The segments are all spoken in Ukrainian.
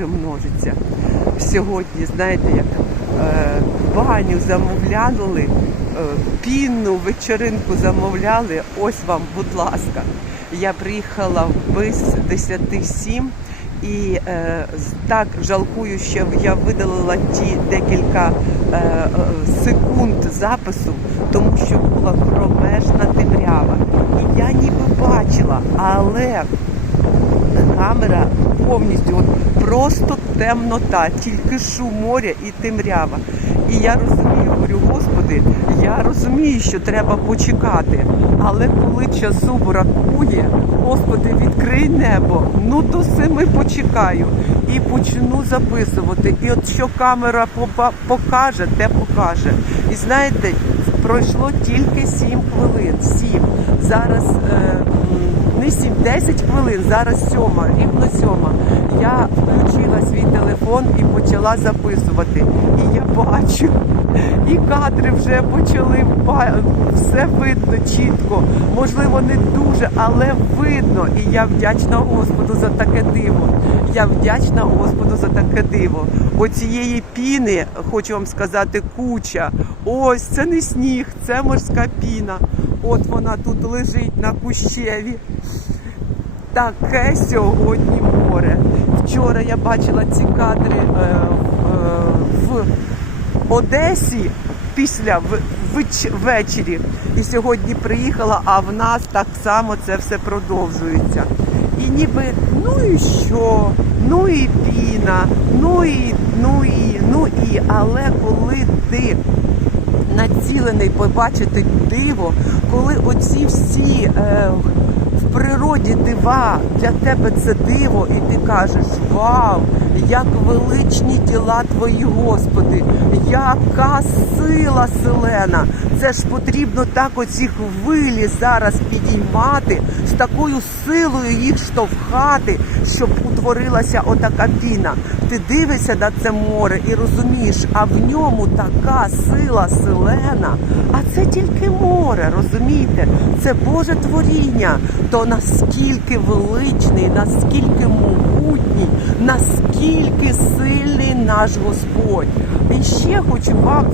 примножиться. Сьогодні, знаєте, як е, баню замовляли, е, пінну вечеринку замовляли. Ось вам, будь ласка. Я приїхала без 10-7 і е, так жалкую, що я видалила ті декілька е, е, секунд запису, тому що була кромешна темрява. І я ніби бачила, але камера повністю просто темнота, тільки шум моря і темрява. І я розумію, говорю, Господи, я розумію, що треба почекати. Але коли часу бракує, Господи, відкрий небо. Ну то все ми почекаю і почну записувати. І от що камера покаже, те покаже. І знаєте, пройшло тільки 7 хвилин. 7. Зараз. Е, не 7, 10 хвилин, зараз сьома, рівно сьома. Я включила свій телефон і почала записувати. І я бачу, і кадри вже почали все видно чітко. Можливо, не дуже, але видно. І я вдячна Господу за таке диво. Я вдячна Господу за таке диво. Оцієї піни, хочу вам сказати, куча. Ось це не сніг, це морська піна. От вона тут лежить на кущеві. Таке сьогодні море. Вчора я бачила ці кадри е, е, в Одесі після ввечері. І сьогодні приїхала, а в нас так само це все продовжується. І ніби ну і що? Ну і піна, ну і ну і ну і але коли ти націлений побачити диво, коли оці всі е, в природі дива для тебе це диво, і ти кажеш: Вау! Як величні діла твої, Господи, яка сила селена! Це ж потрібно так оці хвилі зараз підіймати, з такою силою їх штовхати, щоб утворилася отака піна. Ти дивишся на це море і розумієш, а в ньому така сила селена. А це тільки море, розумієте? Це Боже творіння. То наскільки величний, наскільки могутній, наскільки сильний наш Господь. І ще хочу вам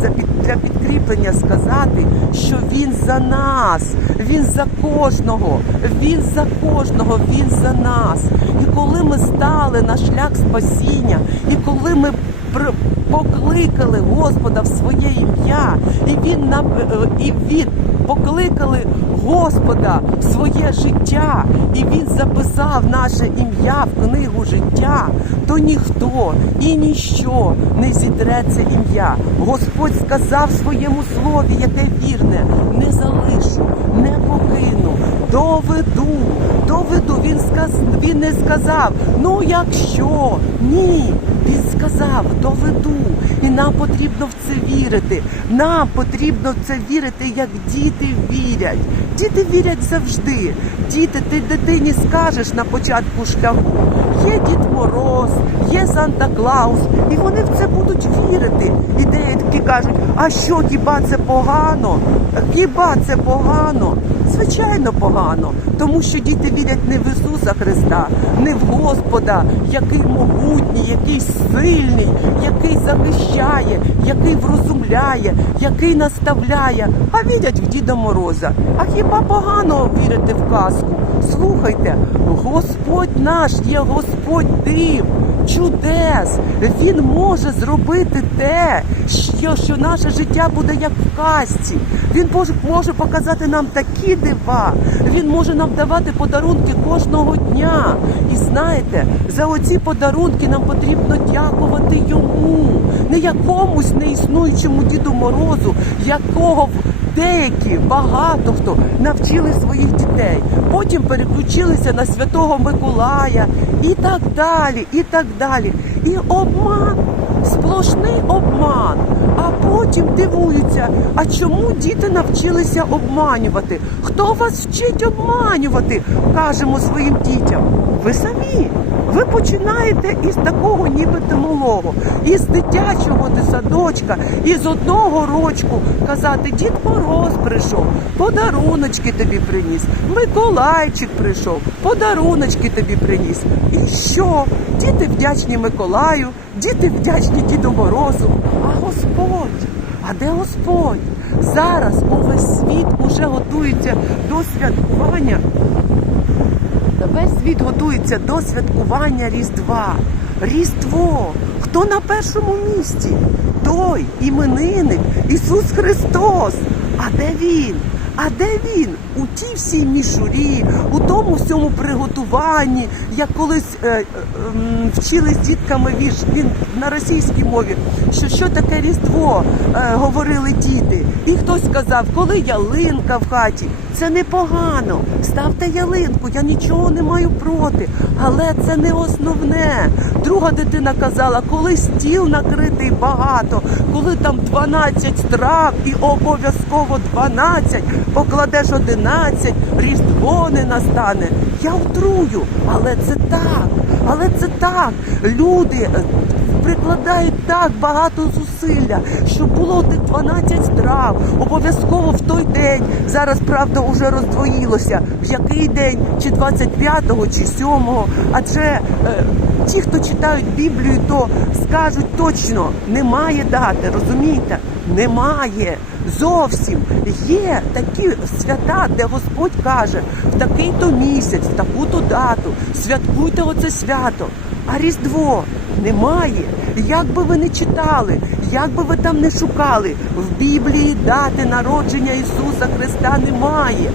для підкріплення сказати, що Він за нас, Він за кожного, Він за кожного, Він за нас. І коли ми стали на шлях спасіння, і коли ми покликали Господа в своє ім'я, і Він нам е, і він покликали Господа в своє життя, і Він записав наше ім'я в книгу життя, то ніхто і ніщо не зітре це ім'я. Господь сказав своєму слові, яке вірне, не залишу, не покину, доведу, доведу. Він сказ... він не сказав, ну якщо ні. Він сказав, доведу. І нам потрібно в це вірити. Нам потрібно в це вірити, як діти вірять. Діти вірять завжди. Діти, ти дитині скажеш на початку шляху. Є Дід Мороз, є Санта Клаус, і вони в це будуть вірити. І деякі кажуть, а що, хіба це погано? Хіба це погано? Звичайно, погано, тому що діти вірять не в Ісуса Христа, не в Господа, який могутній, який сильний, який захищає, який врозумляє, який наставляє, а вірять в Діда Мороза. А хіба погано вірити в казку? Слухайте, Господь наш є Господь див, чудес. Він може зробити те, що, що наше життя буде як в казці. Він може, може показати нам такі дива. Він може нам давати подарунки кожного дня. І знаєте, за оці подарунки нам потрібно дякувати йому, не якомусь неіснуючому Діду Морозу, якого деякі, багато хто навчили своїх дітей. Потім переключилися на Святого Миколая і так далі, і так далі. І обман, сплошний обман. А потім дивуються, а чому діти навчилися обманювати? Хто вас вчить обманювати? кажемо своїм дітям. Ви самі. Ви починаєте із такого нібито малого, із дитячого садочка, із одного рочку казати, Дід Мороз прийшов, подаруночки тобі приніс, Миколайчик прийшов, подаруночки тобі приніс. І що? Діти вдячні Миколаю, діти вдячні Діду Морозу. Господь, а де Господь? Зараз увесь світ уже готується до святкування Весь світ готується до святкування Різдва. Різдво. Хто на першому місці? Той іменинник Ісус Христос. А де він? А де він? У тій всій мішурі, у тому всьому приготуванні, як колись е, е, вчили з дітками вірш він на російській мові, що що таке Різдво, е, говорили діти. І хтось сказав, коли ялинка в хаті, це непогано. Ставте ялинку, я нічого не маю проти. Але це не основне. Друга дитина казала, коли стіл накритий багато, коли там 12 страв і обов'язково 12, покладеш 11, різдво не настане. Я утрую, але це так, але це так. Люди е, прикладають так багато зусилля, щоб було тих 12 страв. Обов'язково в той день. Зараз правда уже роздвоїлося. В який день, чи 25-го, чи 7-го. Адже е, ті, хто читають Біблію, то скажуть точно, немає дати, розумієте? Немає. Зовсім є такі свята, де Господь каже, в такий-то місяць, в таку-то дату, святкуйте оце свято. А Різдво немає. Як би ви не читали, як би ви там не шукали, в Біблії дати народження Ісуса Христа немає.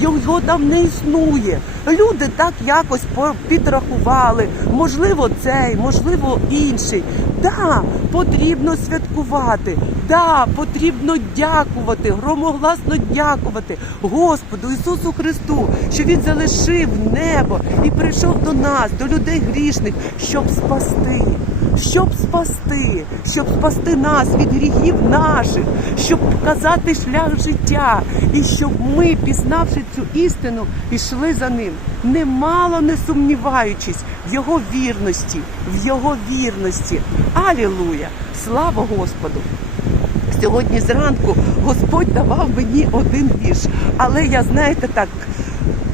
Його там не існує. Люди так якось підрахували. Можливо, цей, можливо, інший. Да, потрібно святкувати. Да, потрібно дякувати, громогласно дякувати Господу Ісусу Христу, що Він залишив небо і прийшов до нас, до людей грішних, щоб спасти. Щоб спасти, щоб спасти нас від гріхів наших, щоб показати шлях життя, і щоб ми, пізнавши цю істину, пішли за ним, немало не сумніваючись в його вірності, в його вірності. Алілуя! Слава Господу! Сьогодні зранку Господь давав мені один вірш, але я знаєте так.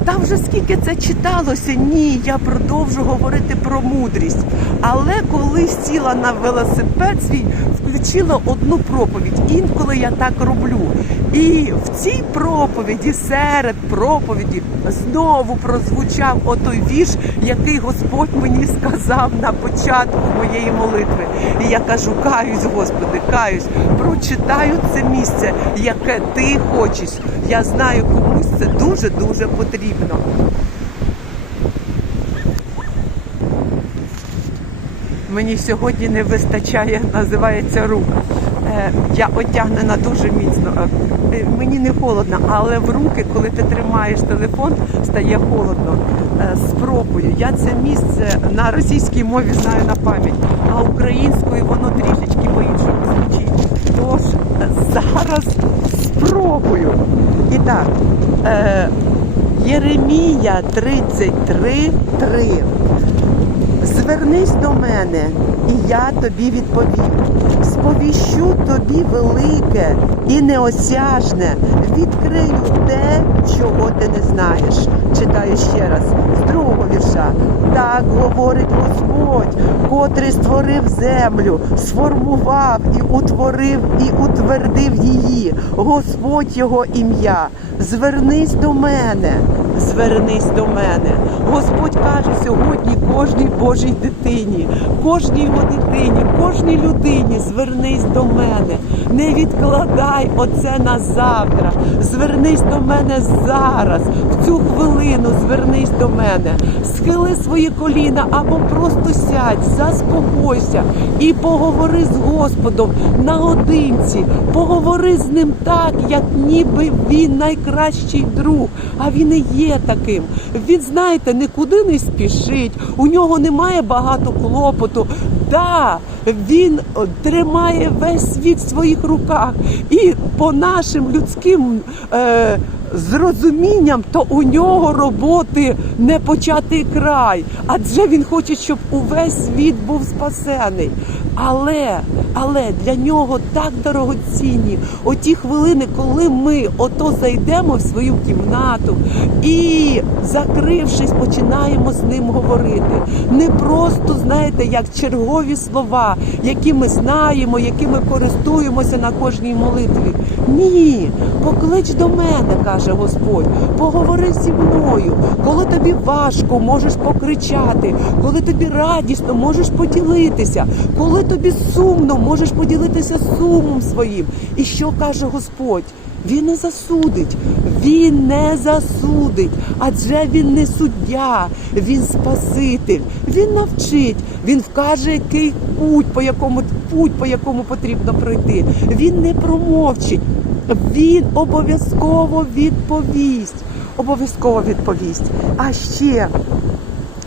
Там вже скільки це читалося, ні, я продовжу говорити про мудрість. Але коли сіла на велосипед свій, включила одну проповідь. Інколи я так роблю. І в цій проповіді, серед проповіді, знову прозвучав отой вірш, який Господь мені сказав на початку моєї молитви. І я кажу, каюсь, Господи, каюсь, прочитаю це місце, яке ти хочеш. Я знаю, комусь це дуже-дуже потрібно. Мені сьогодні не вистачає, називається рук. Е, Я одягнена дуже міцно. Е, Мені не холодно, але в руки, коли ти тримаєш телефон, стає холодно. Е, Спробую. Я це місце на російській мові знаю на пам'ять, а українською воно трішечки по-іншому звучить. Тож е, зараз спробую. І так, е, Єремія 33.3. Звернись до мене, і я тобі відповім. Сповіщу тобі велике і неосяжне, відкрию те, чого ти не знаєш. Читаю ще раз з другого вірша. Так говорить Господь, котрий створив землю, сформував і утворив, і утвердив її. Господь його ім'я. Звернись до мене, звернись до мене. Господь каже сьогодні кожній Божій дитині, кожній дитині, кожній людині звернись до мене. Не відкладай оце на завтра. Звернись до мене зараз, в цю хвилину звернись до мене. Схили свої коліна або просто сядь, заспокойся і поговори з Господом наодинці. Поговори з ним так, як ніби він найкращий друг. А він і є таким. Він, знаєте, нікуди не спішить, у нього немає багато клопоту. Да, він тримає весь світ в своїх руках. І по нашим людським е, зрозумінням, то у нього роботи не початий край. Адже він хоче, щоб увесь світ був спасений. Але, але для нього так дорогоцінні оті хвилини, коли ми ото зайдемо в свою кімнату і, закрившись, починаємо з ним говорити. Не просто, знаєте, як чергові слова, які ми знаємо, якими користуємося на кожній молитві. Ні, поклич до мене, каже Господь, поговори зі мною. Коли тобі важко, можеш покричати, коли тобі радісно, можеш поділитися, коли тобі сумно, можеш поділитися сумом своїм. І що каже Господь? Він не засудить, він не засудить, адже він не суддя, він спаситель, він навчить, він вкаже, який путь, по якому путь, по якому потрібно пройти. Він не промовчить, він обов'язково відповість. Обов'язково відповість. А ще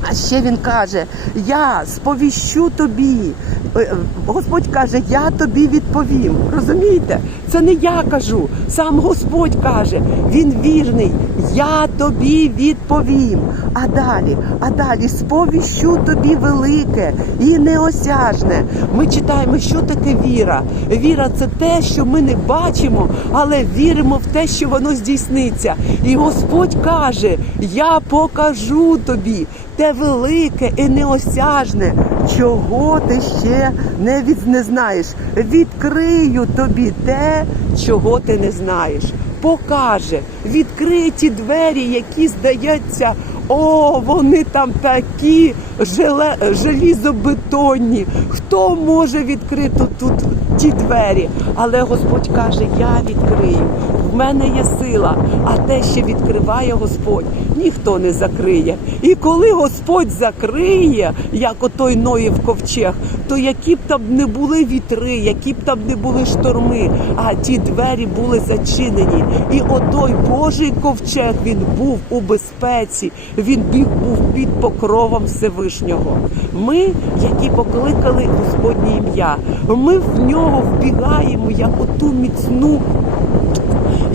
а ще він каже: Я сповіщу тобі. Е, Господь каже, я тобі відповім. Розумієте? Це не я кажу, сам Господь каже, він вірний. Я тобі відповім. А далі, а далі сповіщу тобі велике і неосяжне. Ми читаємо, що таке віра. Віра це те, що ми не бачимо, але віримо в те, що воно здійсниться. І Господь каже: Я покажу тобі те велике і неосяжне, чого ти ще не, від... не знаєш. Відкрию тобі те, чого ти не знаєш. Покаже, відкриє ті двері, які здається, о, вони там такі желе... желізобетонні. Хто може відкрити тут ті двері? Але Господь каже: Я відкрию. В мене є сила, а те, що відкриває Господь, ніхто не закриє. І коли Господь закриє, як отой Ноїв ковчег, то які б там не були вітри, які б там не були шторми, а ті двері були зачинені. І отой Божий ковчег він був у безпеці, він був під покровом Всевишнього. Ми, які покликали Господнє ім'я, ми в нього вбігаємо як оту міцну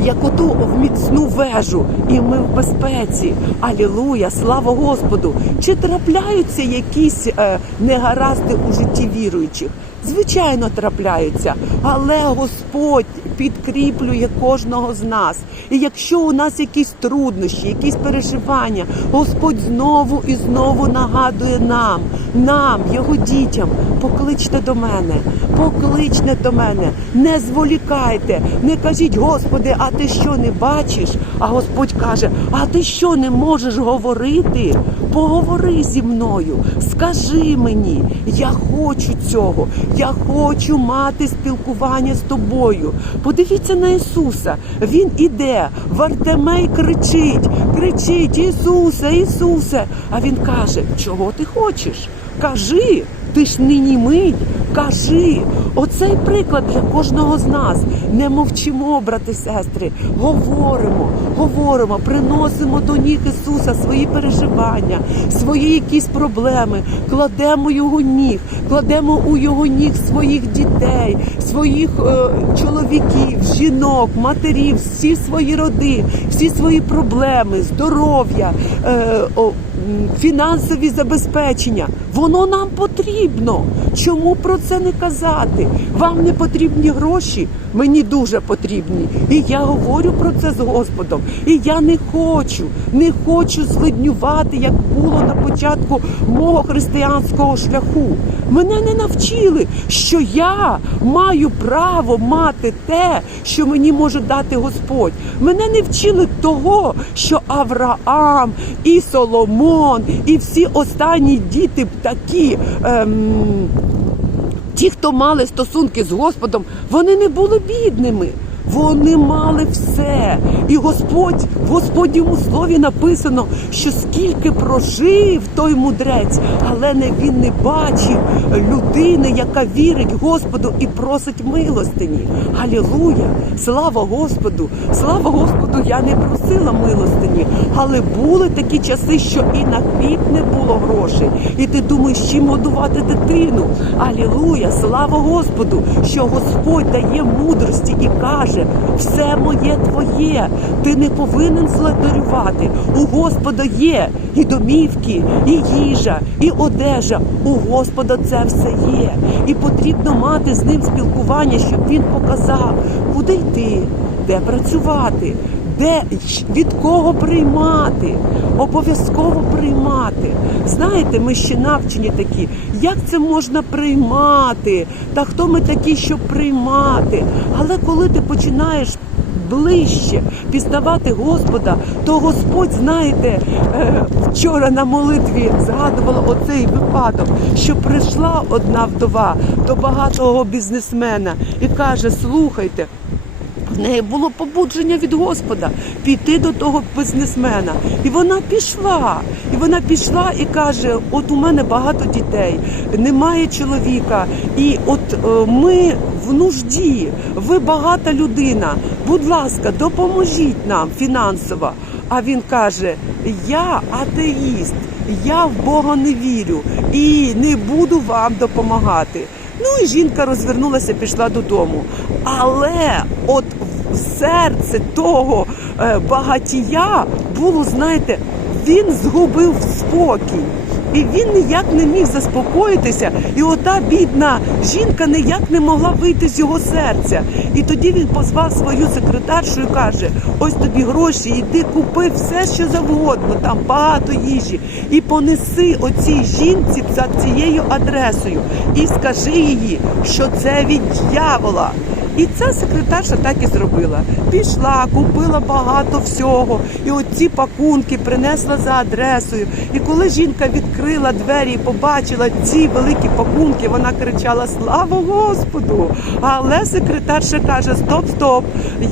як оту в міцну вежу, і ми в безпеці. Алілуя, слава Господу! Чи трапляються якісь е, негаразди у житті віруючих? Звичайно, трапляються, але Господь підкріплює кожного з нас. І якщо у нас якісь труднощі, якісь переживання, Господь знову і знову нагадує нам, нам, його дітям, покличте до мене, покличте до мене, не зволікайте, не кажіть, Господи, а ти що не бачиш? А Господь каже: А ти що не можеш говорити? Поговори зі мною, скажи мені, я хочу цього, я хочу мати спілкування з тобою. Подивіться на Ісуса. Він іде, Вартемей кричить, кричить, Ісусе, Ісусе. А він каже: Чого ти хочеш? Кажи, ти ж не німий, кажи. Оцей приклад для кожного з нас. Не мовчимо, брати, сестри, говоримо, говоримо, приносимо до ніг Ісуса свої переживання, свої якісь проблеми, кладемо його ніг, кладемо у його ніг своїх дітей, своїх е, чоловіків, жінок, матерів, всі свої роди, всі свої проблеми, здоров'я. Е, Фінансові забезпечення, воно нам потрібно. Чому про це не казати? Вам не потрібні гроші, мені дуже потрібні. І я говорю про це з Господом. І я не хочу, не хочу злиднювати, як було на початку мого християнського шляху. Мене не навчили, що я маю право мати те, що мені може дати Господь. Мене не вчили того, що Авраам і Соломон, і всі останні діти такі. Ем, Ті, хто мали стосунки з Господом, вони не були бідними. Вони мали все. І Господь, в Господньому слові написано, що скільки прожив той мудрець, але не він не бачив людини, яка вірить Господу і просить милостині. Галілуя! Слава Господу! Слава Господу! Я не просила милостині, але були такі часи, що і на хліб не було грошей. І ти думаєш, чим годувати дитину. Алілуя! Слава Господу! Що Господь дає мудрості і каже: все моє твоє. Ти не повинен злодарювати. У Господа є і домівки, і їжа, і одежа. У Господа це все є. І потрібно мати з ним спілкування, щоб він показав, куди йти, де працювати. Де від кого приймати? Обов'язково приймати. Знаєте, ми ще навчені такі. Як це можна приймати? Та хто ми такі, щоб приймати? Але коли ти починаєш ближче пізнавати Господа, то Господь, знаєте, е, вчора на молитві згадувала оцей випадок, що прийшла одна вдова до багатого бізнесмена і каже: слухайте. В неї було побудження від Господа піти до того бізнесмена. І вона пішла. І вона пішла і каже: От у мене багато дітей, немає чоловіка. І от е, ми в нужді, ви багата людина. Будь ласка, допоможіть нам фінансово. А він каже: Я атеїст, я в Бога не вірю і не буду вам допомагати. Ну і жінка розвернулася, пішла додому. Але от серце того е, багатія було, знаєте, він згубив спокій. І він ніяк не міг заспокоїтися, і ота бідна жінка ніяк не могла вийти з його серця. І тоді він позвав свою секретаршу і каже: ось тобі гроші, йди купи все, що завгодно, там багато їжі, і понеси оцій жінці за цією адресою, і скажи їй, що це від дьявола. І ця секретарша так і зробила. Пішла, купила багато всього, і оці пакунки принесла за адресою. І коли жінка відкрила двері і побачила ці великі пакунки, вона кричала Слава Господу! Але секретарша каже: Стоп, стоп!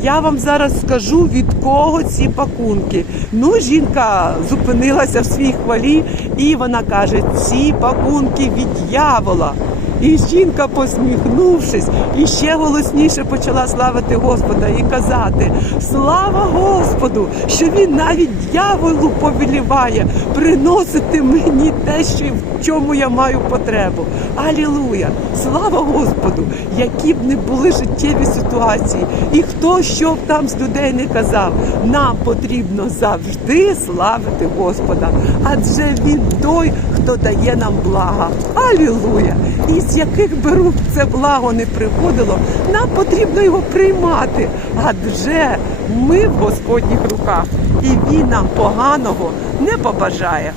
Я вам зараз скажу від кого ці пакунки. Ну, жінка зупинилася в своїй хвалі, і вона каже: ці пакунки від дьявола. І жінка, посміхнувшись, і ще голосніше почала славити Господа і казати: Слава Господу, що він навіть дьяволу повеліває приносити мені те, що в чому я маю потребу. Алілуя! Слава Господу! Які б не були життєві ситуації, і хто що б там з людей не казав, нам потрібно завжди славити Господа, адже він той, хто дає нам блага. Алілуя! І з яких би рук це благо не приходило, нам потрібно його приймати. Адже ми в Господніх руках, і він нам поганого не побажає.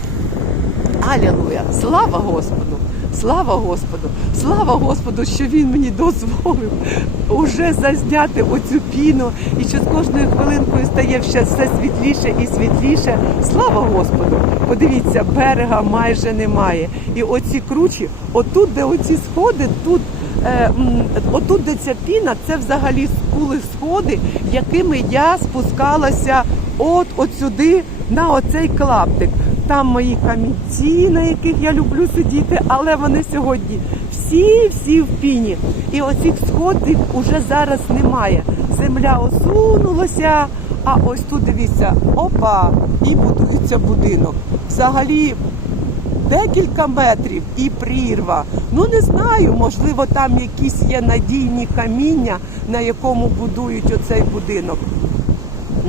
Алілуя! Слава Господу! Слава Господу! Слава Господу, що Він мені дозволив уже зазняти оцю піну, і що з кожною хвилинкою стає все світліше і світліше. Слава Господу! Подивіться, берега майже немає. І оці кручі, отут, де оці сходи, тут. Е, отут, де ця піна, це взагалі були сходи, якими я спускалася от, от сюди на оцей клаптик. Там мої камінці, на яких я люблю сидіти, але вони сьогодні всі-всі в піні. І оцих сходів уже зараз немає. Земля осунулася, а ось тут дивіться, опа, і будується будинок. Взагалі декілька метрів і прірва. Ну не знаю, можливо, там якісь є надійні каміння, на якому будують оцей будинок.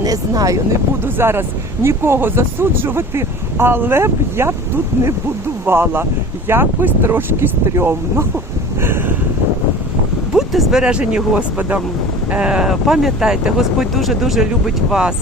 Не знаю, не буду зараз нікого засуджувати, але б я б тут не будувала. Якось трошки стрьомно. Будьте збережені Господом. Е, пам'ятайте, Господь дуже-дуже любить вас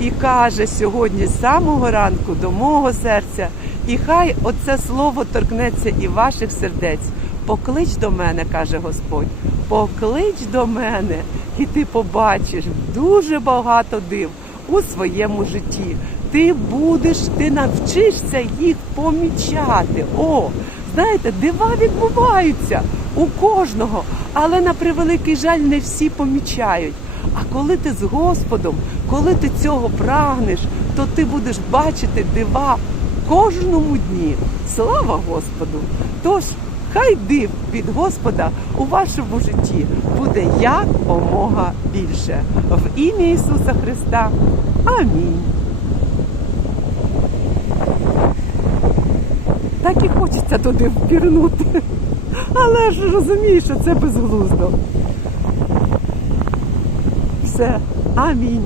і каже сьогодні з самого ранку до мого серця. І хай оце слово торкнеться і ваших сердець. Поклич до мене, каже Господь, поклич до мене, і ти побачиш дуже багато див у своєму житті. Ти будеш, ти навчишся їх помічати. О, знаєте, дива відбуваються у кожного, але на превеликий жаль не всі помічають. А коли ти з Господом, коли ти цього прагнеш, то ти будеш бачити дива кожному дні. Слава Господу! Тож хай див від Господа у вашому житті буде якомога більше. В ім'я Ісуса Христа. Амінь. Так і хочеться туди впірнути. Але ж розумію, що це безглуздо. Все, амінь.